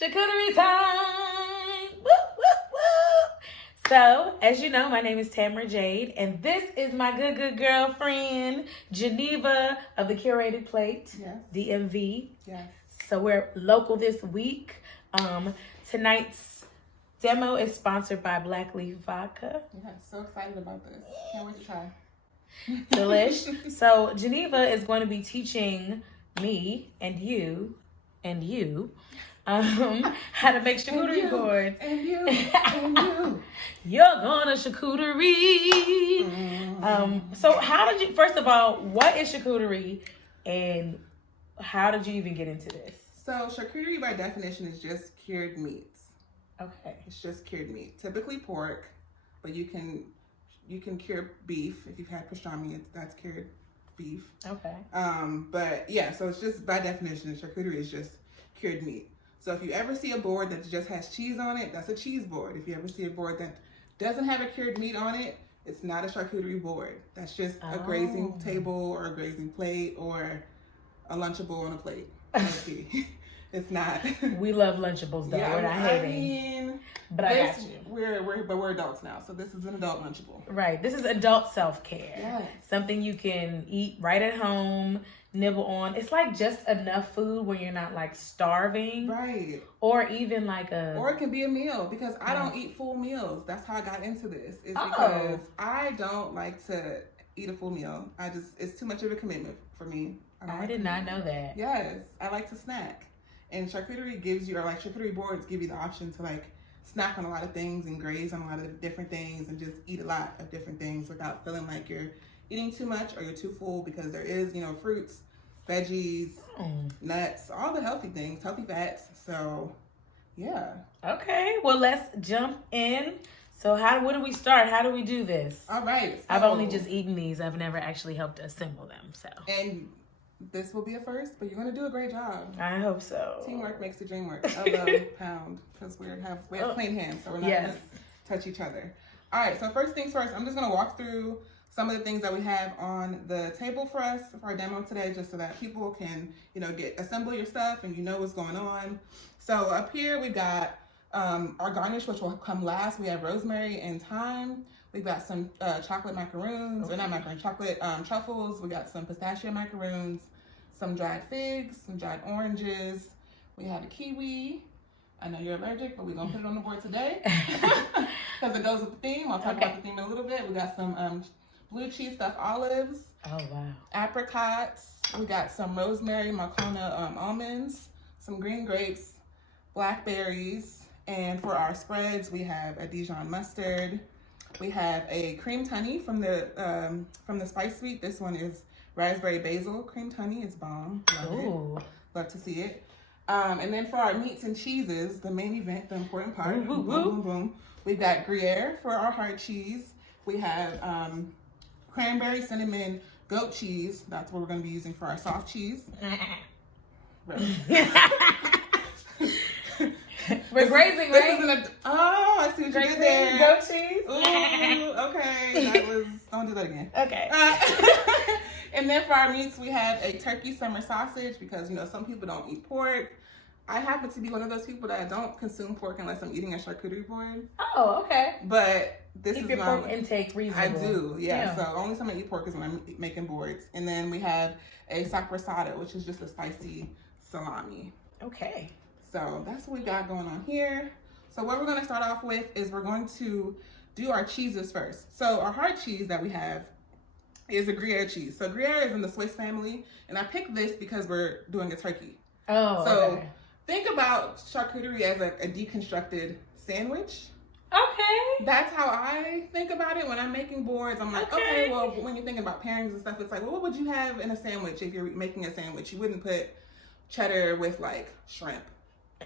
Charcuterie time! Woo, woo, woo! So, as you know, my name is Tamara Jade, and this is my good girlfriend, Geneva of the Curated Plate, yes. DMV. Yes. So we're local this week. Tonight's demo is sponsored by Black Leaf Vodka. Yeah, so excited about this. Can't wait to try. Delish. So Geneva is going to be teaching me and you how to make charcuterie boards. And you. You're gonna charcuterie. So how did you, first of all, what is charcuterie and how did you even get into this? So charcuterie by definition is just cured meats. Okay. It's just cured meat. Typically pork, but you can cure beef. If you've had pastrami, that's cured beef. Okay. But yeah, so it's just by definition, charcuterie is just cured meat. So if you ever see a board that just has cheese on it, that's a cheese board. If you ever see a board that doesn't have a cured meat on it, it's not a charcuterie board. That's just a grazing table or a grazing plate or a Lunchable on a plate. It's not. We love Lunchables though. Yeah, we're not hating. But I got you. We're adults now, so this is an adult Lunchable. Right. This is adult self-care. Yes. Something you can eat right at home, nibble on. It's like just enough food when you're not like starving. Right. Or even like Or it can be a meal because I don't eat full meals. That's how I got into this. It's because I don't like to eat a full meal. It's too much of a commitment for me. I did not know that. Yes. I like to snack. And charcuterie charcuterie boards give you the option to like snack on a lot of things and graze on a lot of different things and just eat a lot of different things without feeling like you're eating too much or you're too full, because there is, fruits, veggies, nuts, all the healthy things, healthy fats. So yeah. Okay. Well, let's jump in. So where do we start? How do we do this? All right. So, I've only just eaten these. I've never actually helped assemble them. So. And this will be a first, but you're going to do a great job. I hope so. Teamwork makes the dream work. I love pound because we have clean hands, so we're not going to touch each other. All right, so first things first, I'm just going to walk through some of the things that we have on the table for us for our demo today, just so that people can, assemble your stuff and you know what's going on. So up here we got our garnish, which will come last. We have rosemary and thyme. We've got some chocolate macaroons, or not macaroons, chocolate truffles. We got some pistachio macaroons, some dried figs, some dried oranges. We have a kiwi. I know you're allergic, but we're going to put it on the board today because it goes with the theme. I'll talk about the theme in a little bit. We got some blue cheese stuffed olives. Oh, wow. Apricots. We got some rosemary Moccona almonds, some green grapes, blackberries. And for our spreads, we have a Dijon mustard. We have a creamed honey from the Spice Suite. This one is raspberry basil creamed honey. It's bomb. Love it. Love to see it. And then for our meats and cheeses, the main event, the important part. Boom, boom, boom. We've got Gruyere for our hard cheese. We have cranberry, cinnamon, goat cheese. That's what we're going to be using for our soft cheese. We're grazing, right? I see what you did there. Goat cheese. Ooh, okay. Don't do that again. Okay. And then for our meats, we have a turkey summer sausage because, some people don't eat pork. I happen to be one of those people that don't consume pork unless I'm eating a charcuterie board. Oh, okay. But Keep your pork intake reasonable. I do, yeah. So only time I eat pork is when I'm making boards. And then we have a soppressata, which is just a spicy salami. Okay. So that's what we got going on here. So what we're going to start off with is we're going to do our cheeses first. So our hard cheese that we have is a Gruyere cheese. So Gruyere is in the Swiss family, and I picked this because we're doing a turkey. Oh, so think about charcuterie as a deconstructed sandwich. Okay. That's how I think about it when I'm making boards. I'm like, okay, well, when you're thinking about pairings and stuff, it's like, well, what would you have in a sandwich if you're making a sandwich? You wouldn't put cheddar with like shrimp.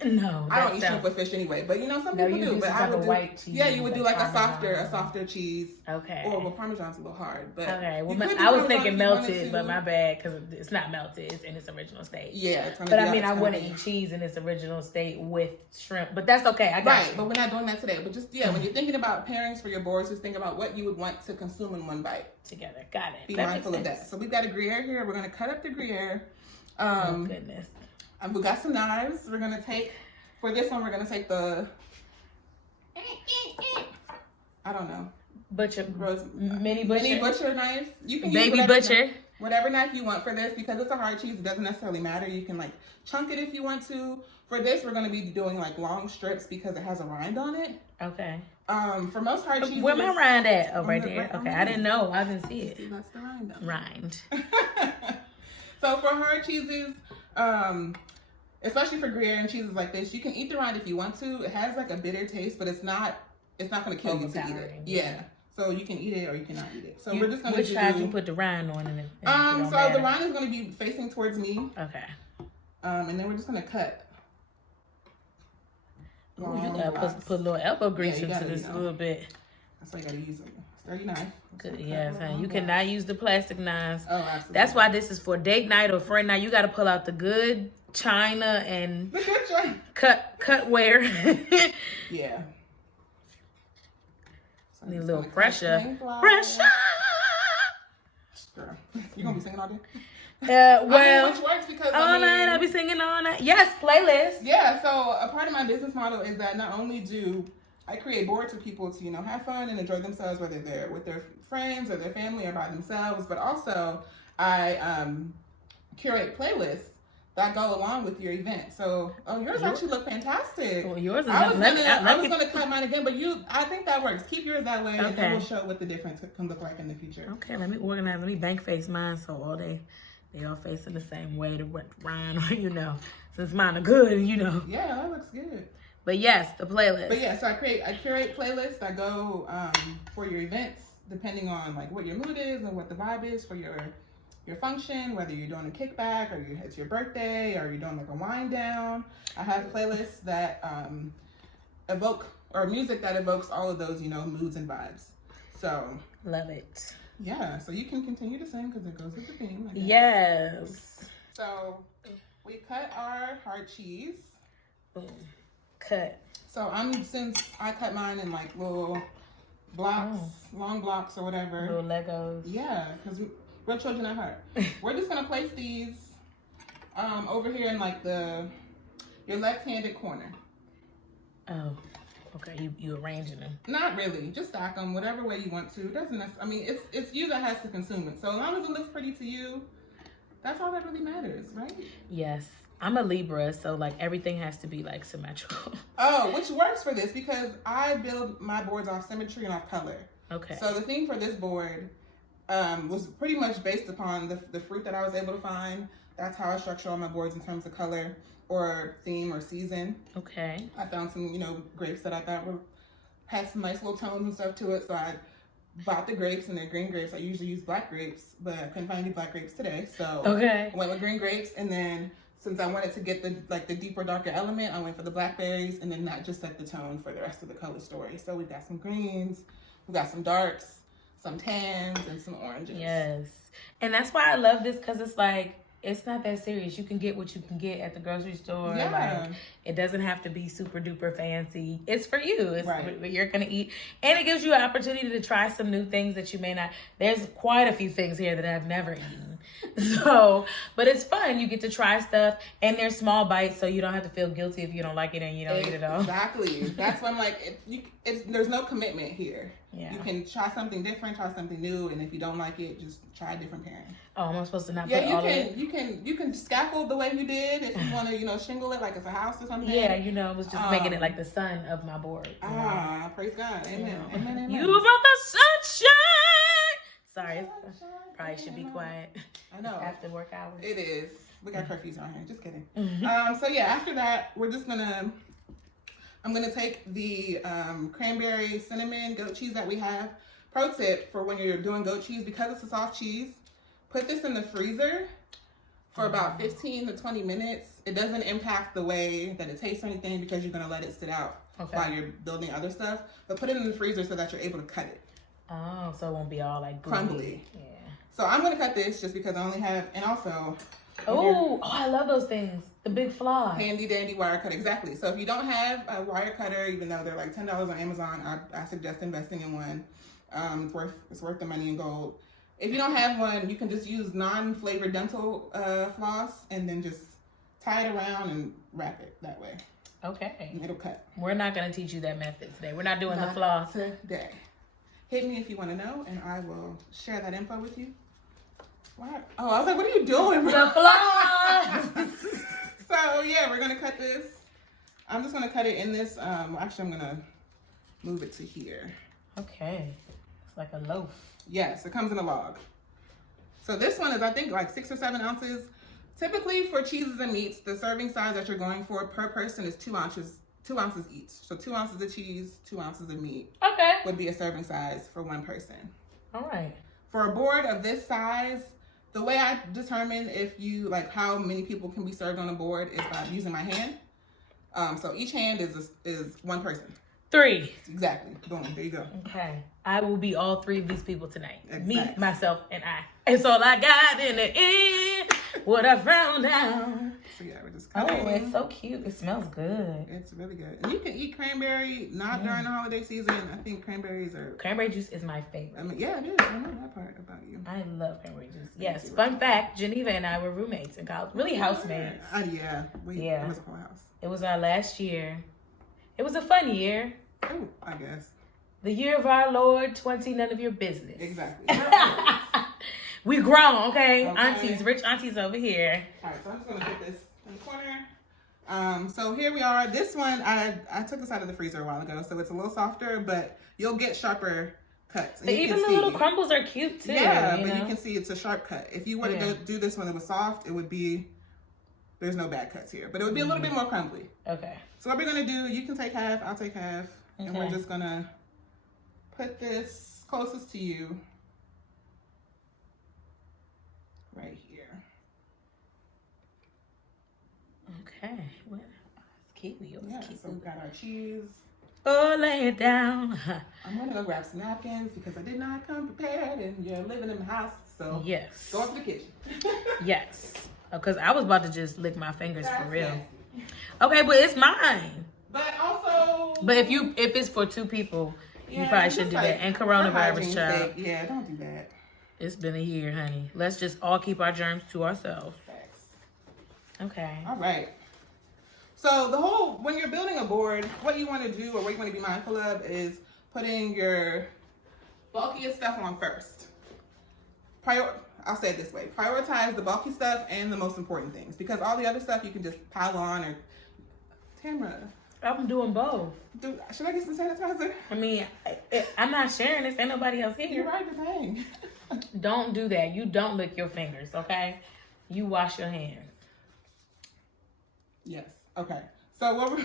No, I don't eat shrimp with fish anyway, but some people do. But I would do white cheese. Yeah, you would do like a softer cheese. Okay. Or Parmesan's a little hard, but okay. Well, I was thinking melted, but my bad because it's not melted. It's in its original state. Yeah, but I mean, I wouldn't eat cheese in its original state with shrimp, but that's okay. I got you. But we're not doing that today. But just when you're thinking about pairings for your boards, just think about what you would want to consume in one bite together. Got it. Be mindful of that. So we've got a Gruyere here. We're gonna cut up the Gruyere. Oh goodness. We got some knives. We're gonna take For this one, we're gonna take the, I don't know, mini butcher knife. You can baby use butcher. Whatever knife you want for this, because it's a hard cheese, it doesn't necessarily matter. You can like chunk it if you want to. For this, we're gonna be doing like long strips because it has a rind on it. Okay. For most hard cheeses. Where my rind at? Oh, right there. Okay, I didn't know. I didn't see it. See, that's the rind. Rind. So for hard cheeses, especially for Gruyere and cheeses like this, you can eat the rind if you want to. It has like a bitter taste, but it's not gonna kill you to eat it. Yeah. So you can eat it or you cannot eat it. So we're just gonna which side you put the rind on in it? So the rind is gonna be facing towards me. Okay. And then we're just gonna cut. Ooh, you gotta put a little elbow grease into this a little bit. That's why you gotta use a sturdy knife. Good, yes, honey. You cannot use the plastic knives. Oh, absolutely. That's why this is for date night or friend night. You gotta pull out the good china and cutware. Yeah. So need a little pressure. Pressure. Girl, you gonna be singing all day? Well, which works because all night I'll be singing all night. Yes, playlist. Yeah, so a part of my business model is that not only do I create boards for people to, have fun and enjoy themselves, whether they're with their friends or their family or by themselves, but also I curate playlists that go along with your event. So, yours actually look fantastic. Well, yours is. I was gonna cut mine again, but I think that works. Keep yours that way, and then we'll show what the difference can look like in the future. Okay, let me organize. Let me bank face mine so all they all facing the same way to Ryan, or since mine are good, Yeah, that looks good. But yes, the playlist. But yeah, so I curate playlists that go for your events, depending on like what your mood is and what the vibe is for your function, whether you're doing a kickback or it's your birthday or you're doing like a wind down. I have playlists that evoke, or music that evokes all of those, moods and vibes. So love it. Yeah, so you can continue to sing because it goes with the theme. Yes. So we cut our hard cheese. Boom. Cut. So since I cut mine in like little blocks, long blocks or whatever. Little Legos. Yeah, because we're children at heart. We're just gonna place these over here in like your left-handed corner. Oh, okay. You arranging them? Not really. Just stack them whatever way you want to. It doesn't. It's you that has to consume it. So as long as it looks pretty to you, that's all that really matters, right? Yes. I'm a Libra, so like everything has to be like symmetrical. Oh, which works for this because I build my boards off symmetry and off color. Okay. So the theme for this board was pretty much based upon the fruit that I was able to find. That's how I structure all my boards in terms of color or theme or season. Okay. I found some, grapes that I thought had some nice little tones and stuff to it. So I bought the grapes, and they're green grapes. I usually use black grapes, but I couldn't find any black grapes today. So I went with green grapes, and then since I wanted to get the deeper, darker element, I went for the blackberries, and then that just set the tone for the rest of the color story. So we got some greens, we got some darks, some tans, and some oranges. Yes. And that's why I love this, because it's like, it's not that serious. You can get what you can get at the grocery store. Yeah. Like, it doesn't have to be super duper fancy. It's for you. It's right. what you're going to eat. And it gives you an opportunity to try some new things that you may not. There's quite a few things here that I've never eaten. So, but it's fun. You get to try stuff, and they're small bites, so you don't have to feel guilty if you don't like it and you don't eat it all. Exactly. That's when there's no commitment here. Yeah. You can try something different, try something new, and if you don't like it, just try a different pairing. Oh, am I supposed to not put all of it? You can scaffold the way you did if you want to, shingle it like it's a house or something. Yeah, it was just making it like the sun of my board. Praise God. Amen. Amen. Amen. You brought the sunshine. Sorry, probably should be quiet. I know. It's after work hours. It is. We got curfews around here. Just kidding. Mm-hmm. So yeah, after that, I'm gonna take the cranberry cinnamon goat cheese that we have. Pro tip for when you're doing goat cheese, because it's a soft cheese, put this in the freezer for about 15 to 20 minutes. It doesn't impact the way that it tastes or anything because you're gonna let it sit out while you're building other stuff. But put it in the freezer so that you're able to cut it. Oh, so it won't be all like gooey. Crumbly. Yeah. So I'm gonna cut this just because I only have, and also. Oh, I love those things. The big flaws. Handy dandy wire cutter, exactly. So if you don't have a wire cutter, even though they're like $10 on Amazon, I suggest investing in one. It's worth the money in gold. If you don't have one, you can just use non-flavored dental floss and then just tie it around and wrap it that way. Okay. It'll cut. We're not going to teach you that method today. We're not doing the floss. Today. Hit me if you want to know, and I will share that info with you. What? Oh, I was like, what are you doing, bro? The floss! So, yeah, we're going to cut this. I'm just going to cut it in this. Actually, I'm going to move it to here. Okay. It's like a loaf. Yes, it comes in a log. So this one is, I think, like 6 or 7 ounces. Typically, for cheeses and meats, the serving size that you're going for per person is 2 ounces. 2 ounces each. So 2 ounces of cheese, 2 ounces of meat. Okay. Would be a serving size for one person. All right. For a board of this size, the way I determine if you, like, how many people can be served on a board is by using my hand. So each hand is one person. 3. Exactly. Boom. There you go. Okay. I will be all 3 of these people tonight. Exactly. Me, myself, and I. It's all I got in the end. What I found out. So yeah, we're just cutting. Oh, it's so cute. It smells good. It's really good. And you can eat cranberry, not during the holiday season. I think cranberries are... Cranberry juice is my favorite. I mean, yeah, it is. I know that part about you. I love cranberry juice. Yes. Fun fact, Geneva and I were roommates in college. Really housemates. Yeah. It was a whole house. It was our last year. It was a fun year. Oh, I guess. The year of our Lord, 20, none of your business. Exactly. We grown, okay? Aunties, rich aunties over here. All right, so I'm just going to put this in the corner. So here we are. This one, I took this out of the freezer a while ago, so it's a little softer, but you'll get sharper cuts. And even the little crumbles are cute, too. Yeah, but you can see it's a sharp cut. If you were to do this when it was soft, it would be, there's no bad cuts here, but it would be a little bit more crumbly. Okay. So what we're going to do, you can take half, I'll take half, and we're just going to put this closest to you. Right here. Okay. Well, it's kiwi. So we've got our cheese. Oh, lay it down. I'm going to go grab some napkins because I did not come prepared and you're living in the house. So yes. Go up to the kitchen. Yes. Because I was about to just lick my fingers for real. Nasty. Okay, but it's mine. But also. But if it's for 2 people, you probably shouldn't do that. And coronavirus, child. Yeah, don't do that. It's been a year, honey. Let's just all keep our germs to ourselves. Okay. All right. So when you're building a board, what you want to do or what you want to be mindful of is putting your bulkiest stuff on first. I'll say it this way. Prioritize the bulky stuff and the most important things because all the other stuff you can just pile on or... Tamara. I'm doing both. Should I get some sanitizer? I mean, I'm not sharing this. Ain't nobody else here. You're right, the thing. Don't do that. You don't lick your fingers, okay? You wash your hands. Yes. Okay. So we're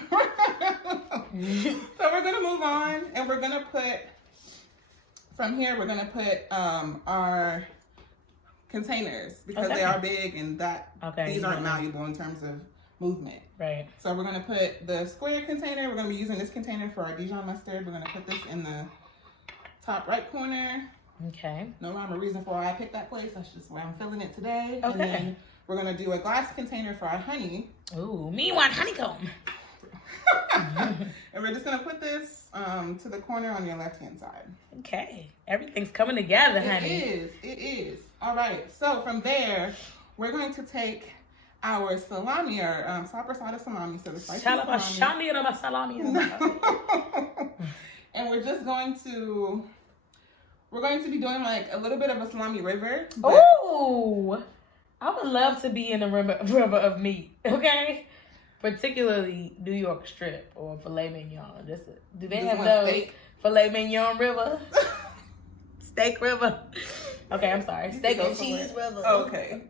gonna move on, and we're gonna put from here. We're gonna put our containers because they are big, and these aren't malleable in terms of movement. Right. So we're gonna put the square container. We're gonna be using this container for our Dijon mustard. We're gonna put this in the top right corner. Okay. No rhyme or reason for why I picked that place. That's just where I'm feeling it today. Okay. And then we're going to do a glass container for our honey. Ooh, me want honeycomb. And we're just going to put this to the corner on your left-hand side. Okay. Everything's coming together, honey. It is. All right. So from there, we're going to take our salami or soppressata salami. So the spicy salami. And we're just going to... We're going to be doing like a little bit of a Salami River. Ooh! I would love to be in a river of meat, okay? Particularly New York strip or filet mignon. Do they have those? Steak? Filet mignon river? Steak river? Okay, I'm sorry. Steak and cheese river. Okay.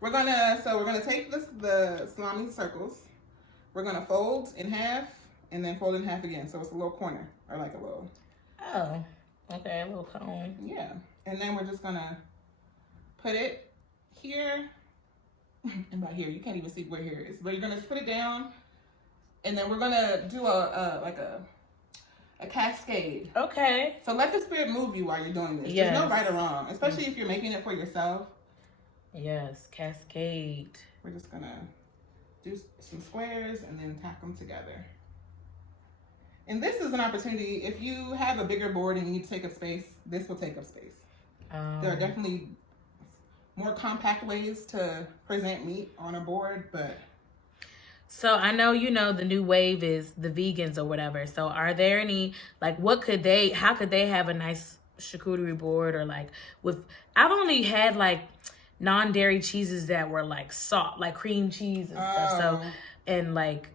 We're gonna take the salami circles. We're gonna fold in half and then fold in half again. So it's a little corner or like a little. Oh. Okay, a little cone. Yeah. And then we're just gonna put it here. And by here, you can't even see where here is. But you're gonna put it down. And then we're gonna do a cascade. Okay. So let the spirit move you while you're doing this. Yes. There's no right or wrong. Especially if you're making it for yourself. Yes, cascade. We're just gonna do some squares and then tack them together. And this is an opportunity, if you have a bigger board and you need to take up space, this will take up space. There are definitely more compact ways to present meat on a board, but... So I know, the new wave is the vegans or whatever. So are there any, like, how could they have a nice charcuterie board or like I've only had like non-dairy cheeses that were like soft, like cream cheese and stuff. So, and like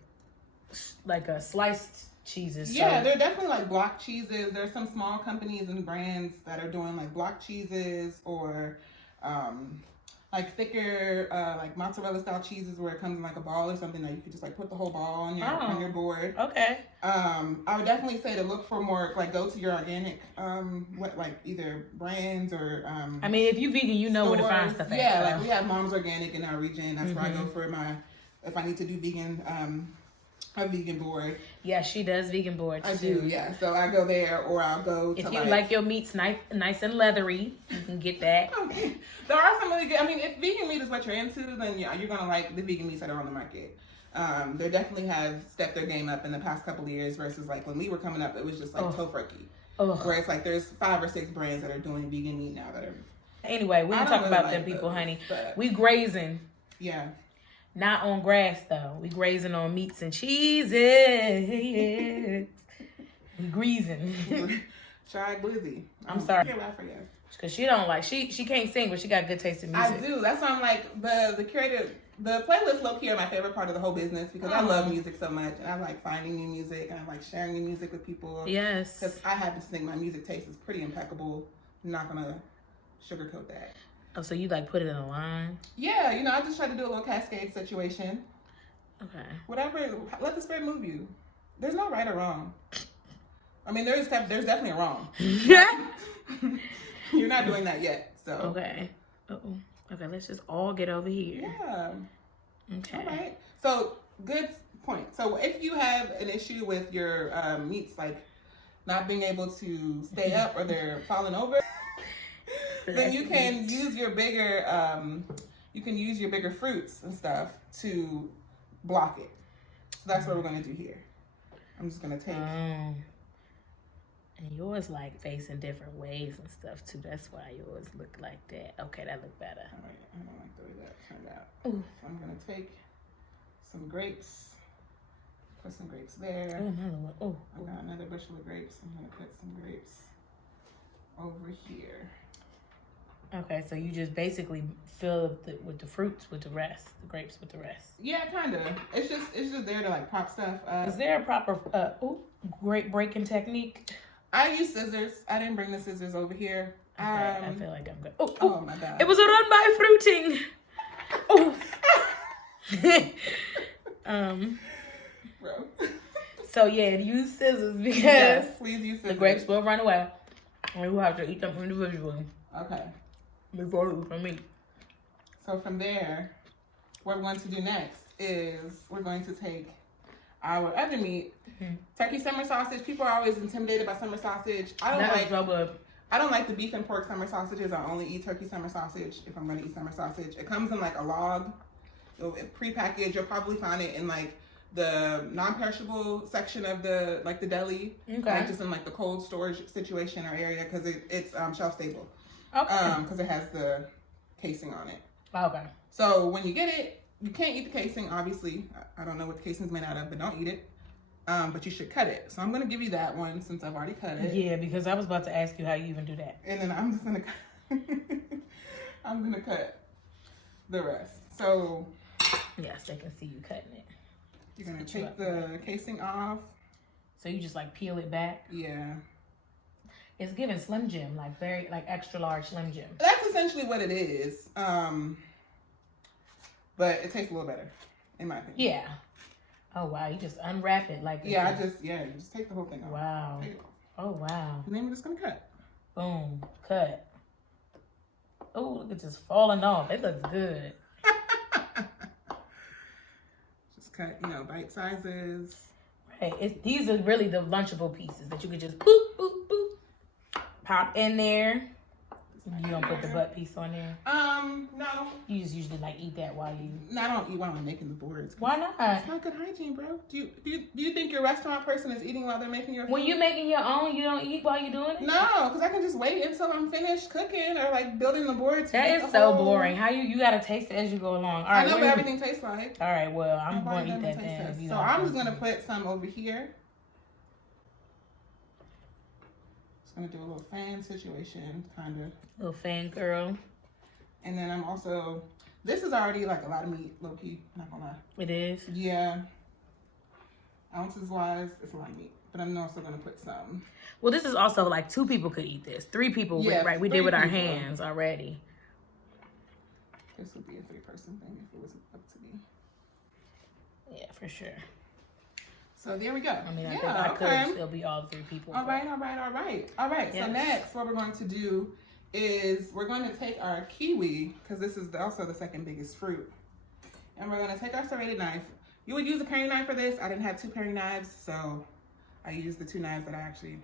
a sliced cheeses. Yeah, they're definitely like block cheeses. There's some small companies and brands that are doing like block cheeses or like thicker like mozzarella style cheeses where it comes in like a ball or something that you could just like put the whole ball on your board. Okay. I would definitely say to look for more, like go to your organic like either brands or I mean, if you vegan, you know where to find stuff at. Yeah, like we have Mom's Organic in our region. That's where I go for if I need to do vegan a vegan board. Yeah, she does vegan boards. I do, yeah. So I go there, or I'll go to if you like your meats nice and leathery, you can get that. Okay. There are some really good. I mean, if vegan meat is what you're into, then yeah, you're gonna like the vegan meats that are on the market. They definitely have stepped their game up in the past couple of years versus like when we were coming up, it was just like Tofurkey. Where it's like there's 5 or 6 brands that are doing vegan meat now that are. Anyway, we don't talk really about them people, honey. We grazing. Yeah. Not on grass though. We grazing on meats and cheeses. We greasing. Shy Glizzy. I'm sorry. I can't laugh for you. Because she don't like she can't sing, but she got good taste in music. I do. That's why I'm like the playlist low key are my favorite part of the whole business because I love music so much and I like finding new music and I like sharing new music with people. Yes. Because I happen to think my music taste is pretty impeccable. I'm not gonna sugarcoat that. Oh, so you like put it in a line? Yeah, I just try to do a little cascade situation. Okay. Whatever, let the spirit move you. There's no right or wrong. I mean, there's definitely a wrong. You're not doing that yet, so. Okay. Okay, let's just all get over here. Yeah. Okay. All right. So, good point. So, if you have an issue with your meats, like not being able to stay up or they're falling over, then you can use your bigger, fruits and stuff to block it. So that's what we're gonna do here. I'm just gonna take. And yours like facing different ways and stuff too. That's why yours look like that. Okay, that look better. All right, I don't like the way that turned out. Ooh. So I'm gonna take some grapes. Put some grapes there. Oh, another one. Oh, I got another bushel of grapes. I'm gonna put some grapes over here. Okay, so you just basically fill it with the fruits with the rest, the grapes with the rest. Yeah, kind of. It's just there to like pop stuff. Is there a proper grape breaking technique? I use scissors. I didn't bring the scissors over here. Okay, I feel like I'm good. Oh my God! It was a run by fruiting. Bro. So yeah, use scissors because yes, please use scissors. The grapes will run away. We will have to eat them individually. Okay. Before we eat the meat. So from there, what we're going to do next is we're going to take our other meat, turkey summer sausage. People are always intimidated by summer sausage. I don't like the beef and pork summer sausages. I only eat turkey summer sausage if I'm going to eat summer sausage. It comes in like a log, pre-packaged. You'll probably find it in like the non-perishable section of the deli, like just in like the cold storage situation or area because it's shelf stable. Okay. Because it has the casing on it. Okay. So when you get it, you can't eat the casing, obviously. I don't know what the casing's made out of, but don't eat it. But you should cut it. So I'm going to give you that one since I've already cut it. Yeah, because I was about to ask you how you even do that. And then I'm just going to cut the rest. So yes, they can see you cutting it. You're going to take the casing off. So you just like peel it back? Yeah. It's giving Slim Jim, like very, like extra large Slim Jim. That's essentially what it is. But it tastes a little better, in my opinion. Yeah. Oh wow, you just unwrap it like. You just take the whole thing off. Wow. Oh wow. And then we're just gonna cut. Boom, cut. Oh, look, it's just falling off. It looks good. Just cut, bite sizes. Right. These are really the Lunchable pieces that you could just boop, boop, boop. Pop in there. You don't put the butt piece on there? No. You just usually like eat that while you... No, I don't eat while I'm making the boards. Why not? It's not good hygiene, bro. Do you think your restaurant person is eating while they're making your food? When you're making your own, you don't eat while you're doing it? No, because I can just wait until I'm finished cooking or like building the boards. That is so boring. How you gotta taste it as you go along. All right, I know what everything tastes like. All right, well, I'm going to eat that then. So I'm just going to put some over here. Gonna do a little fan situation, kind of. Little fan girl. And then I'm also, this is already like a lot of meat, low key, not gonna lie. It is? Yeah. Ounces wise, it's a lot of meat. But I'm also gonna put some. Well, this is also like 2 people could eat this. 3 people, yeah, right? We did with our hands already. This would be a 3-person thing if it was up to me. Yeah, for sure. So there we go. I mean, I think I could still be all 3 people. All right. Yes. So next, what we're going to do is we're going to take our kiwi, because this is also the second biggest fruit. And we're going to take our serrated knife. You would use a paring knife for this. I didn't have 2 paring knives, so I used the 2 knives that I actually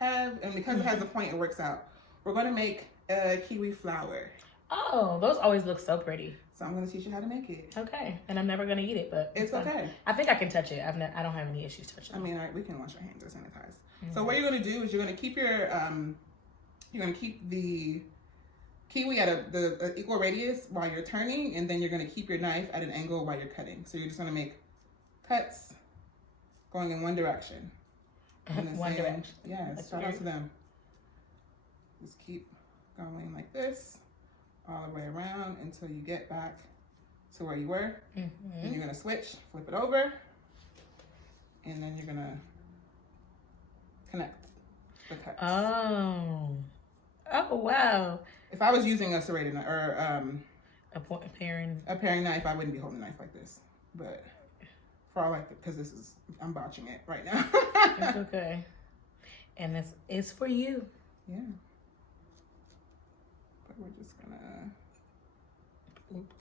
have. And because it has a point, it works out. We're going to make a kiwi flower. Oh, those always look so pretty. So I'm going to teach you how to make it. Okay. And I'm never going to eat it, but it's okay. I think I can touch it. I don't have any issues touching it. I mean, we can wash our hands or sanitize. So what you're going to do is you're going to keep your, you're going to keep the kiwi at the equal radius while you're turning, and then you're going to keep your knife at an angle while you're cutting. So you're just going to make cuts going in one direction. One direction. Yeah, shout out to them. Just keep going like this all the way around until you get back to where you were. And you're going to switch, flip it over, and then you're going to connect the cuts. Oh, wow. If I was using a serrated knife or a paring knife, I wouldn't be holding a knife like this. But for all because I'm botching it right now. It's okay. And it's for you. Yeah. But we're just gonna.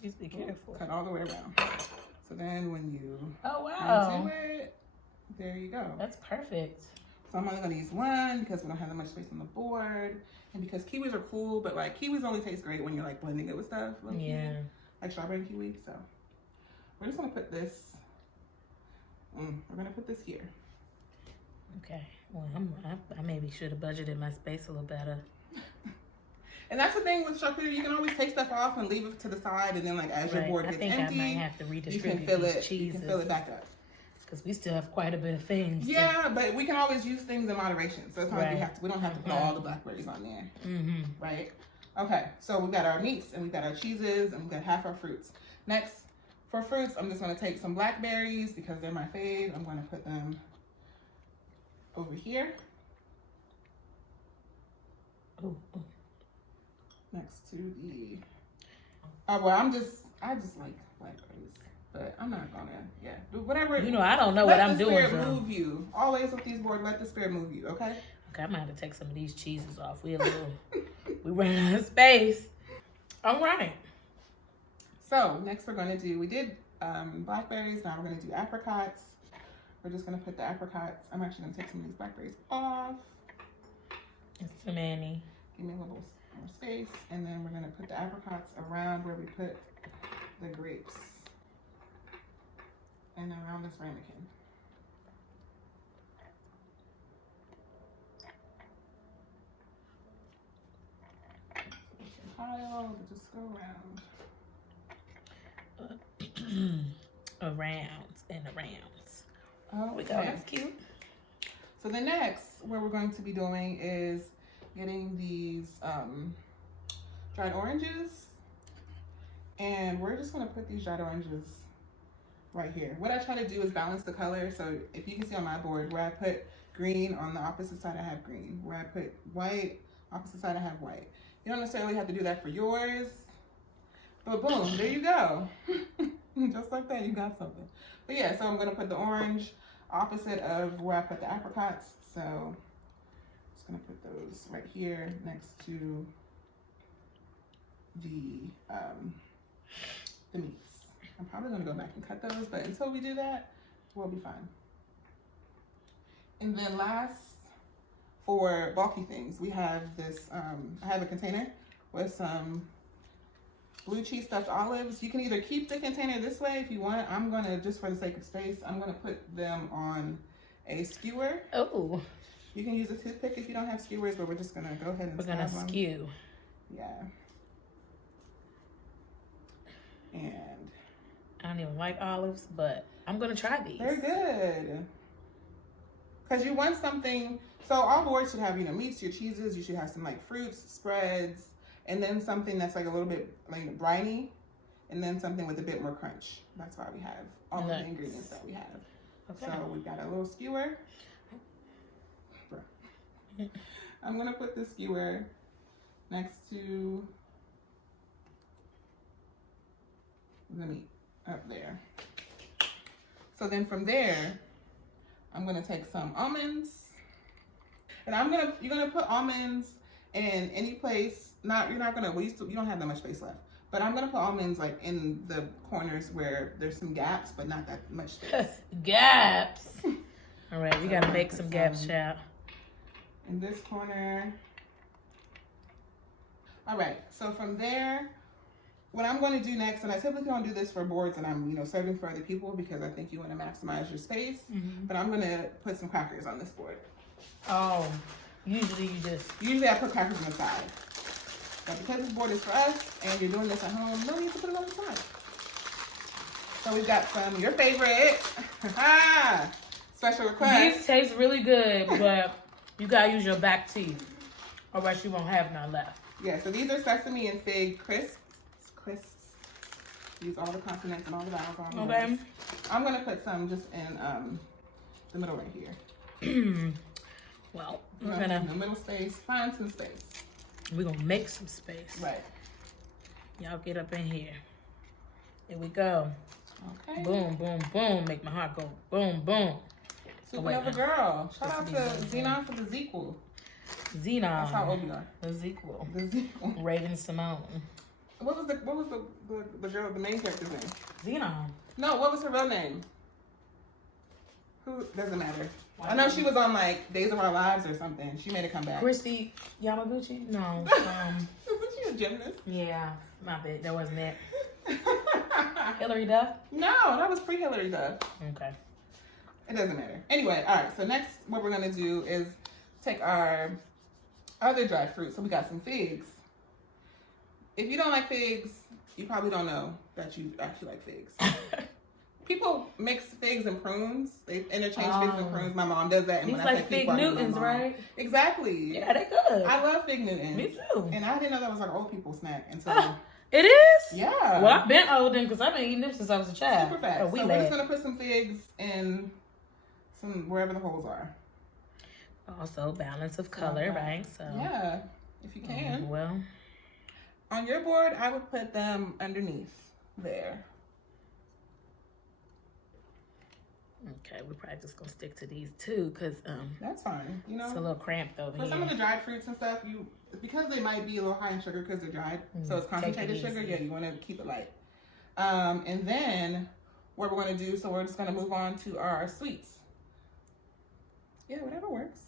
Please be careful. Cut all the way around. So then when you. Oh wow. Do it, there you go. That's perfect. So I'm only gonna use 1 because we don't have that much space on the board, and because kiwis are cool, but like kiwis only taste great when you're like blending it with stuff. Yeah. Like strawberry kiwi. So we're just gonna put this. We're gonna put this here. Okay. Well, I maybe should have budgeted my space a little better. And that's the thing with charcuterie, you can always take stuff off and leave it to the side, and then like as your board gets empty, I might have to redistribute you can fill it back up. Because we still have quite a bit of things. Yeah, but we can always use things in moderation. So it's not like we don't have to put all the blackberries on there. Right? Okay, so we've got our meats and we've got our cheeses and we've got half our fruits. Next, for fruits, I'm just going to take some blackberries because they're my fave. I'm going to put them over here. Ooh. Next to the. Oh well, I just like blackberries, but I'm not gonna. Yeah, do whatever. You know, I don't know what I'm doing. Let the spirit move you. Always with these boards, let the spirit move you. Okay. Okay, I might have to take some of these cheeses off. We ran out of space. All right. So next we're gonna do. We did blackberries. Now we're gonna do apricots. We're just gonna put the apricots. I'm actually gonna take some of these blackberries off. It's too many. Give me a little more space, and then we're gonna put the apricots around where we put the grapes, and around this ramekin. So we can pile, just go around. Around and around. Okay. That's cute. So the next, what we're going to be doing is getting these dried oranges, and we're just going to put these dried oranges right here. What I try to do is balance the color. So if you can see on my board, where I put green on the opposite side, I have green. Where I put white, opposite side, I have white. You don't necessarily have to do that for yours, but boom, there you go. Just like that, you got something. But yeah, so I'm going to put the orange opposite of where I put the apricots. So gonna put those right here next to the meats. I'm probably gonna go back and cut those, but until we do that, we'll be fine. And then last, for bulky things, we have this, I have a container with some blue cheese stuffed olives. You can either keep the container this way if you want. I'm gonna, just for the sake of space, I'm gonna put them on a skewer. Oh. You can use a toothpick if you don't have skewers, but we're just gonna go ahead and we're gonna skew. Yeah. And I don't even like olives, but I'm gonna try these. They're good. Because you want something, so all boards should have, you know, meats, your cheeses, you should have some like fruits, spreads, and then something that's like a little bit like briny, and then something with a bit more crunch. That's why we have all of the ingredients that we have. Okay. So we've got a little skewer. I'm gonna put the skewer next to the meat up there. So then from there, I'm gonna take some almonds, and you're gonna put almonds in any place. You don't have that much space left, but I'm gonna put almonds like in the corners where there's some gaps, but not that much space. Gaps. All right, we gotta make some gaps, child. In this corner. All right, so from there, what I'm going to do next, and I typically don't do this for boards and I'm, you know, serving for other people because I think you want to maximize your space, but I'm going to put some crackers on this board. Oh, usually I put crackers on the side. But because this board is for us and you're doing this at home, no need to put it on the side. So we've got some, your favorite, special request. These taste really good, but you gotta use your back teeth, or else you won't have none left. Yeah, so these are sesame and fig crisps. Use all the consonants and all the vowels on them. Okay. I'm gonna put some just in the middle right here. Well, we're gonna in the middle space. Find some space. We're gonna make some space. Right. Y'all get up in here. Here we go. Okay. Boom, boom, boom. Make my heart go boom, boom. Supernova girl. Shout out to Xenon for the Zequel. Xenon. That's how old you are. The Zequel. The Zequel. Raven Simone. What was the girl, the main character's name? Xenon. No, what was her real name? Who, doesn't matter. I know she was on like Days of Our Lives or something. She made a comeback. Christy Yamaguchi? No. Isn't she a gymnast? Yeah, my bad. That wasn't it. Hillary Duff? No, that was pre-Hillary Duff. Okay. It doesn't matter. Anyway, all right. So next, what we're gonna do is take our other dried fruit. So we got some figs. If you don't like figs, you probably don't know that you actually like figs. People mix figs and prunes. They interchange figs and prunes. My mom does that. And when I say fig Newtons, right? Exactly. Yeah, they're good. I love fig Newtons. Me too. And I didn't know that was like an old people snack until. It is? Yeah. Well, I've been old then because I've been eating them since I was a child. Super fast. So we're just going to put some figs in some wherever the holes are. Also, balance of color, right? So yeah, if you can. Well. On your board, I would put them underneath there. Okay, we're probably just gonna stick to these two because that's fine. You know, it's a little cramped over here. For some of the dried fruits and stuff, because they might be a little high in sugar because they're dried, so it's concentrated sugar. Yeah, you want to keep it light. And then what we're gonna do, so we're just gonna move on to our sweets. Yeah, whatever works.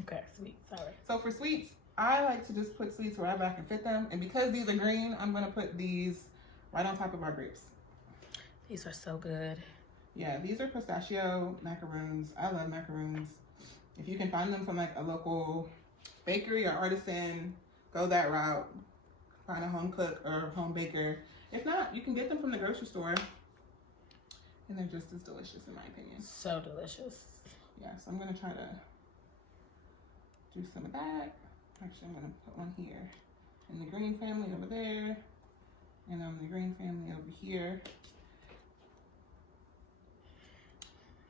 Okay, sweets. All right. So for sweets, I like to just put sweets wherever I can fit them, and because these are green, I'm gonna put these right on top of our grapes. These are so good. Yeah, these are pistachio macaroons. I love macaroons. If you can find them from like a local bakery or artisan, go that route. Find a home cook or home baker. If not, you can get them from the grocery store. And they're just as delicious in my opinion. So delicious. Yeah, so I'm gonna try to do some of that. Actually, I'm gonna put one here. In the green family over there. And the green family over here.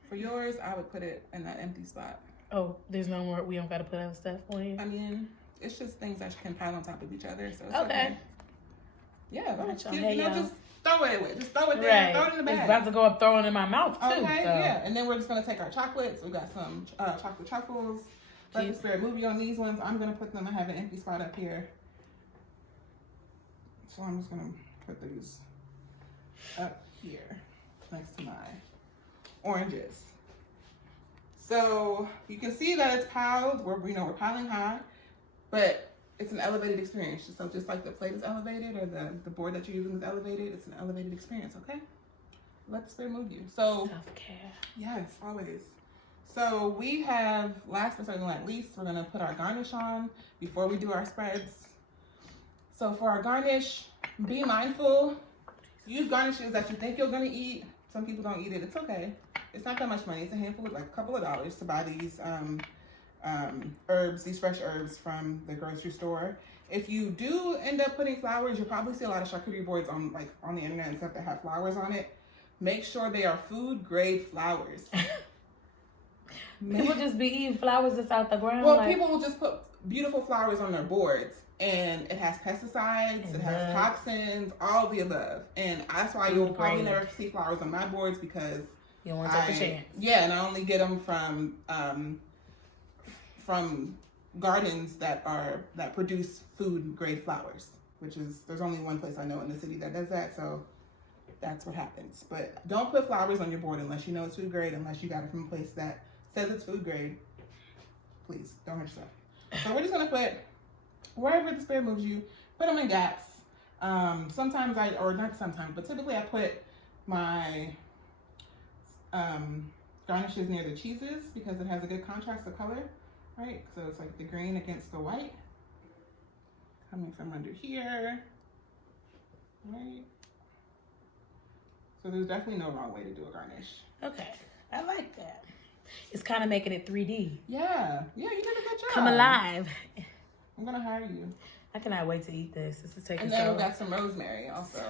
For yours, I would put it in that empty spot. Oh, there's no more, we don't gotta put other stuff on here? I mean, it's just things that you can pile on top of each other, so it's okay. Yeah, just throw it away. Just throw it there, throw it in the bag. It's about to go up throwing in my mouth, too. Okay, yeah. And then we're just gonna take our chocolates. We got some chocolate truffles. Let the spirit move you on these ones. I'm gonna put them, I have an empty spot up here. So I'm just gonna put these up here next to my oranges. So you can see that it's piled. We're piling high, but it's an elevated experience. So just like the plate is elevated or the board that you're using is elevated, it's an elevated experience, okay? Let the spirit move you. So self-care. Yes, always. So we have, last but certainly not least, we're gonna put our garnish on before we do our spreads. So for our garnish, be mindful. Use garnishes that you think you're gonna eat. Some people don't eat it. It's okay. It's not that much money. It's a handful, like a couple of dollars to buy these herbs, these fresh herbs from the grocery store. If you do end up putting flowers, you'll probably see a lot of charcuterie boards on the internet and stuff that have flowers on it. Make sure they are food grade flowers. People just be eating flowers that's out the ground. Well, people will just put beautiful flowers on their boards, and it has pesticides, it has toxins, all of the above. And that's why you'll probably never see flowers on my boards, because you don't want to take a chance. Yeah, and I only get them from gardens that produce food grade flowers, which is, there's only one place I know in the city that does that, so that's what happens. But don't put flowers on your board unless you know it's food grade, unless you got it from a place that says it's food grade. Please, don't hurt yourself. So we're just gonna put, wherever the spirit moves you, put them in gaps. Sometimes but typically I put my garnishes near the cheeses because it has a good contrast of color, right? So it's like the green against the white. Coming from under here, right? So there's definitely no wrong way to do a garnish. Okay, I like that. It's kind of making it 3D. Yeah, you did a good job. Come alive. I'm gonna hire you. I cannot wait to eat this. This is taking and then we got some rosemary also.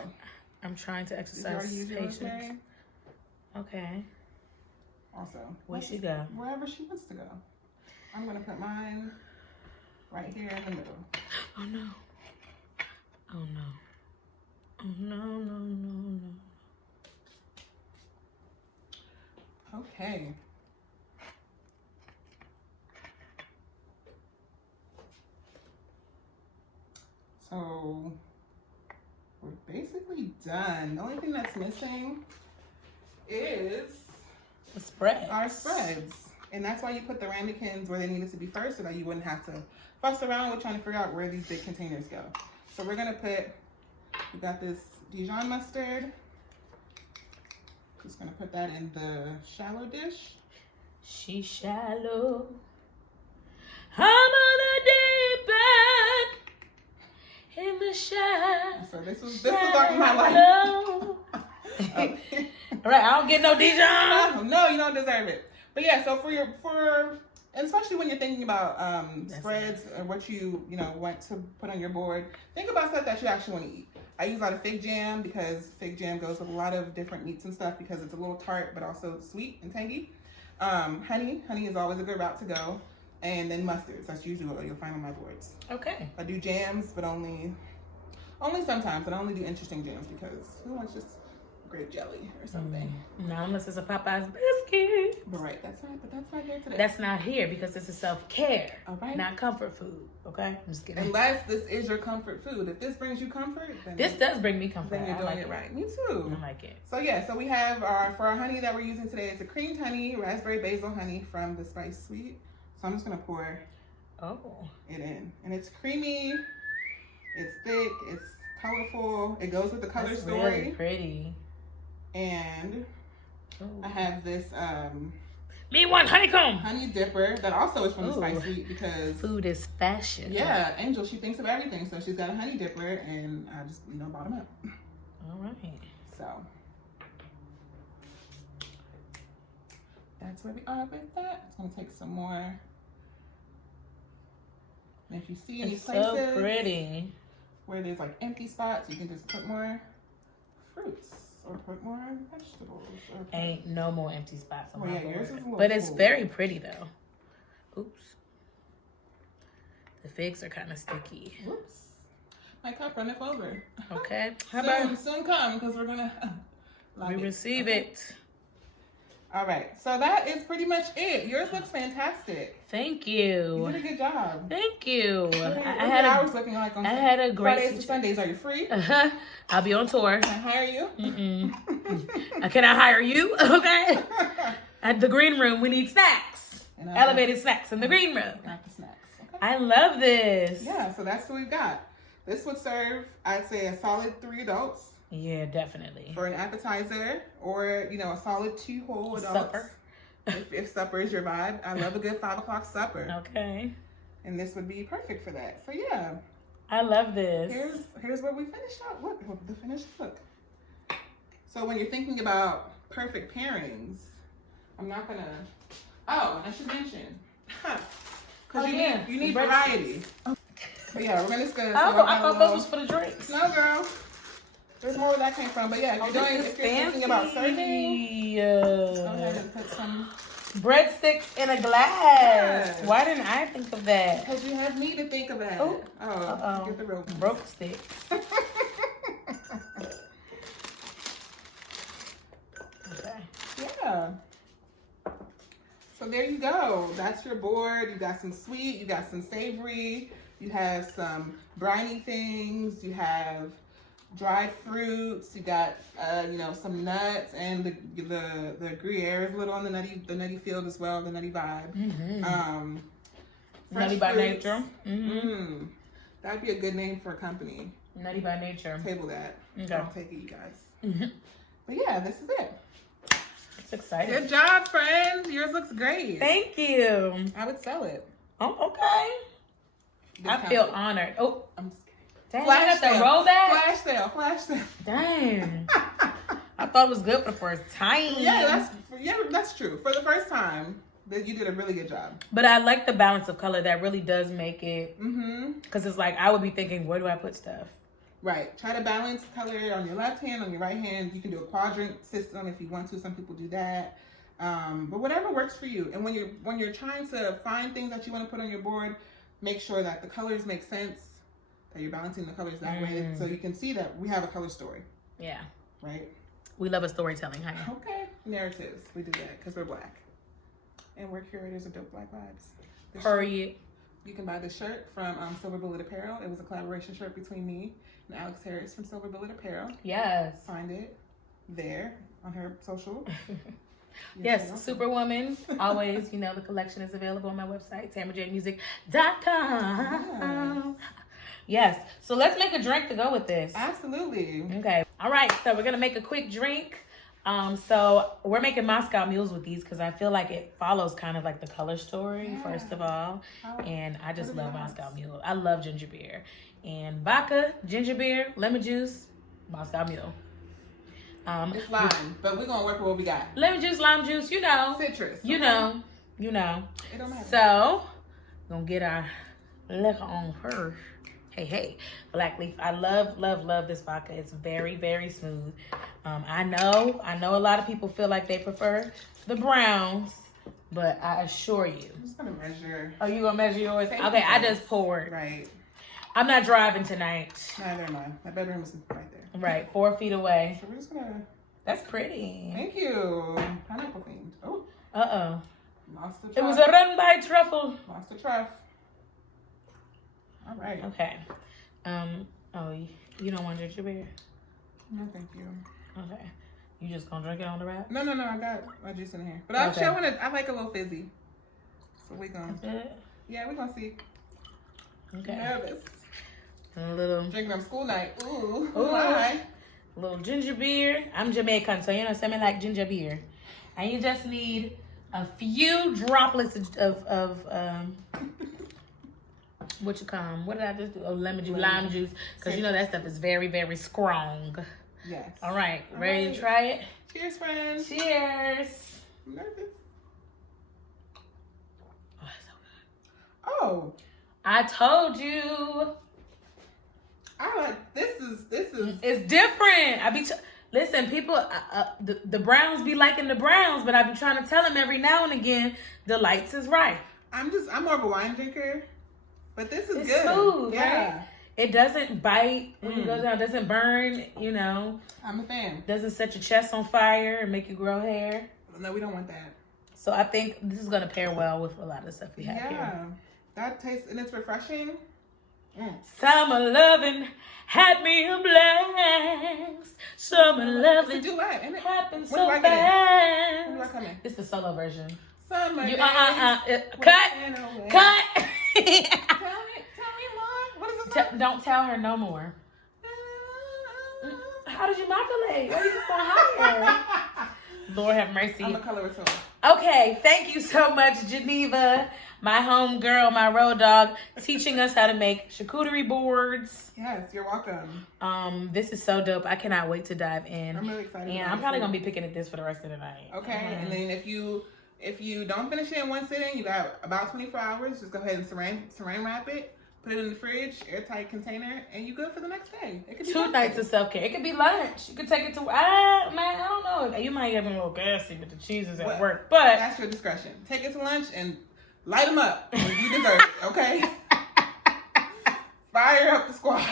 I'm trying to exercise patience. Rosemary? Okay. Also. Where she go? Wherever she wants to go. I'm gonna put mine right here in the middle. Oh no. Oh no. Oh no, no, no, no. Okay. So we're basically done. The only thing that's missing is the spreads. Our spreads. And that's why you put the ramekins where they needed to be first, so that you wouldn't have to fuss around with trying to figure out where these big containers go. So we're gonna we got this Dijon mustard. Just gonna put that in the shallow dish. She's shallow. I'm on a deep end in the shallow. So this was my life. Okay. All right, I don't get no Dijon. No, you don't deserve it. But yeah, so and especially when you're thinking about spreads or what you want to put on your board, think about stuff that you actually want to eat. I use a lot of fig jam because fig jam goes with a lot of different meats and stuff because it's a little tart but also sweet and tangy. Honey is always a good route to go, and then mustards. That's usually what you'll find on my boards. Okay. I do jams, but only sometimes. And I only do interesting jams because who wants just grape jelly or something? Not unless it's a Popeye's biscuit. But right, that's not here today. That's not here because this is self-care. All right. Not comfort food. Okay? I'm just kidding. Unless this is your comfort food. If this brings you comfort, then this does bring me comfort. Then you're doing it right. Me too. I like it. So yeah, so we have for our honey that we're using today, it's a creamed honey, raspberry basil honey from the Spice Suite. So I'm just gonna pour it in. And it's creamy, it's thick, it's colorful, it goes with the color story. Really pretty. And I have this me one honeycomb honey dipper that also is from the Spice Suite because food is fashion. Yeah, Angel, she thinks of everything, so she's got a honey dipper, and I just bought them up. All right. So that's where we are with that. It's gonna take some more. And if you see any places so pretty where there's like empty spots, you can just put more fruits. Or put more vegetables. Ain't no more empty spots on my board. Yours is a little but it's cool. very pretty though. Oops. The figs are kind of sticky. Oops. My cup runneth over. Okay. Soon come because we're gonna receive it. All right. So that is pretty much it. Yours looks fantastic. Thank you. You did a good job. Thank you. I had hours looking like on a great Fridays to Sundays. Are you free? I'll be on tour. Can I hire you? Can I hire you? Okay. At the green room, we need snacks. Elevated snacks in the green room. Got the snacks. Okay. I love this. Yeah, so that's what we've got. This would serve, I'd say, a solid 3 adults. Yeah, definitely. For an appetizer, or, you know, a solid 2 whole adults. Supper. If supper is your vibe. I love a good 5 o'clock supper. Okay. And this would be perfect for that. So yeah. I love this. Here's where we finish up. Look, the finished look. So when you're thinking about perfect pairings, I'm not gonna. Oh, I should mention. Because you need variety. But yeah, we're just gonna. Oh, I thought those was for the drinks. No, girl. There's more where that came from. But yeah, if you're thinking about serving, go ahead and put some breadsticks in a glass. Yes. Why didn't I think of that? Because you have me to think of that. Get the real broke stick. Okay. Yeah. So there you go. That's your board. You got some sweet. You got some savory. You have some briny things. You have dried fruits. You got you know, some nuts, and the Gruyere is a little on the nutty field as well, the nutty vibe. Mm-hmm. Nutty by nature. Mm-hmm. That'd be a good name for a company. Nutty by nature. Table that. Okay. I'll take it, you guys. Mm-hmm. But yeah, this is it. It's exciting. Good job, friend. Yours looks great. Thank you. I would sell it. Oh, okay. I feel honored. Oh, I'm just kidding. Dang, Flash I got sale. the rollback. Flash sale. Dang. I thought it was good for the first time. Yeah, that's true. For the first time, you did a really good job. But I like the balance of color. That really does make it. Mm-hmm. Because it's like, I would be thinking, where do I put stuff? Right. Try to balance color on your left hand, on your right hand. You can do a quadrant system if you want to. Some people do that. But whatever works for you. And when you're trying to find things that you want to put on your board, make sure that the colors make sense, that you're balancing the colors that way, so you can see that we have a color story. Yeah. Right? We love a storytelling, honey. Okay. Narratives. We do that because we're black. And we're curators of dope black vibes. Period. You can buy this shirt from Silver Bullet Apparel. It was a collaboration shirt between me and Alex Harris from Silver Bullet Apparel. Yes. Find it there on her social. Yes, Superwoman. Always, you know, the collection is available on my website, TamaraJadeMusic.com. Yes. So let's make a drink to go with this. Absolutely. Okay. All right. So we're going to make a quick drink. So we're making Moscow Mules with these because I feel like it follows kind of like the color story, first of all. And I just love Moscow Mule. I love ginger beer. And vodka, ginger beer, lemon juice, Moscow Mule. It's lime, but we're going to work with what we got. Lemon juice, lime juice, you know. Citrus. You know. It don't matter. So, we're going to get our liquor on first. Hey, Black Leaf. I love this vodka. It's very, very smooth. I know a lot of people feel like they prefer the browns, but I assure you. I'm just going to measure. Oh, you going to measure yours? Okay, I just poured. Right. I'm not driving tonight. Neither am I. My bedroom is right there. Right, 4 feet away. So we're just going to... That's pretty. Thank you. Pineapple themed. Oh. Uh-oh. Lost the truff. It was a run by truffle. Lost the truff. All right. Okay. Oh, you don't want ginger beer? No, thank you. Okay. You just gonna drink it on the wrap? No. I got my juice in here. But actually, I like a little fizzy. So we're gonna. Yeah, we're gonna see. Okay. Nervous. A little drinking on school night. Ooh. A little ginger beer. I'm Jamaican, so you know, something like ginger beer. And you just need a few droplets of what did I just do? Oh, lemon juice, lime juice. Because you know that stuff is very, very strong. Yes. All right. Ready to try it? Cheers, friends. Cheers. I'm nervous. Oh, that's so good. Oh. I told you. This is. It's different. Listen, people, the Browns be liking the Browns, but I be trying to tell them every now and again, the lights is right. I'm more of a wine drinker. But this is it's good. Smooth, yeah. Right? It doesn't bite when you go down. It doesn't burn, you know. I'm a fan. Doesn't set your chest on fire and make you grow hair. No, we don't want that. So I think this is going to pair well with a lot of the stuff we have here. Yeah. That tastes, and it's refreshing. Summer loving had me a blast. Summer loving it's a duet, isn't it? happened so fast. When do I come in? It's the solo version. Summer Cut. Don't tell her no more. How did you modulate? Why are you so higher? Lord have mercy. I'm a colorist. Okay, thank you so much, Geneva, my home girl, my road dog, teaching us how to make charcuterie boards. Yes, you're welcome. This is so dope. I cannot wait to dive in. I'm really excited. And I'm probably gonna be picking at this for the rest of the night. Okay, and then if you don't finish it in one sitting, you got about 24 hours. Just go ahead and saran wrap it. Put it in the fridge, airtight container, and you good for the next day. It could be 2 nights of self-care. It could be lunch. You could take it to, I don't know. You might get a little gassy with the cheeses at work, but that's your discretion. Take it to lunch and light them up. You deserve it, okay? Fire up the squad.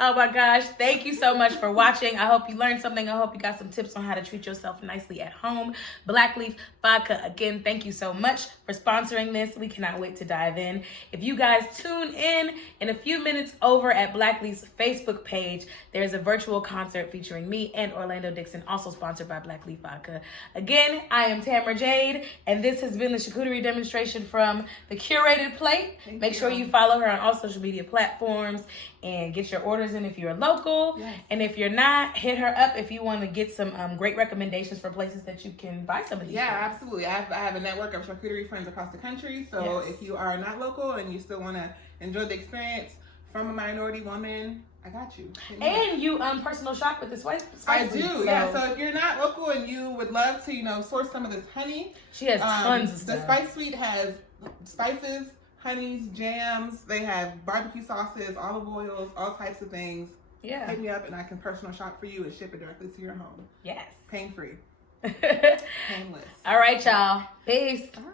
Oh my gosh. Thank you so much for watching. I hope you learned something. I hope you got some tips on how to treat yourself nicely at home. Black Leaf Vodka, again, thank you so much for sponsoring this. We cannot wait to dive in. If you guys tune in a few minutes over at Black Leaf's Facebook page, there's a virtual concert featuring me and Orlando Dixon, also sponsored by Black Leaf Vodka. Again, I am Tamara Jade, and this has been the charcuterie demonstration from the Curated Plate. Make sure you follow her on all social media platforms and get your orders in if you're local. Yes. And if you're not, hit her up if you want to get some great recommendations for places that you can buy some of these. Yeah, absolutely. I have a network of charcuterie friends across the country. So if you are not local and you still want to enjoy the experience from a minority woman, I got you. And you personal shop with this spice. I do, yeah. So if you're not local and you would love to, source some of this honey, she has tons of stuff. The Spice Suite has spices, honeys, jams. They have barbecue sauces, olive oils, all types of things. Yeah. Hit me up and I can personal shop for you and ship it directly to your home. Yes. Pain-free. Painless. All right, y'all. Peace. All right.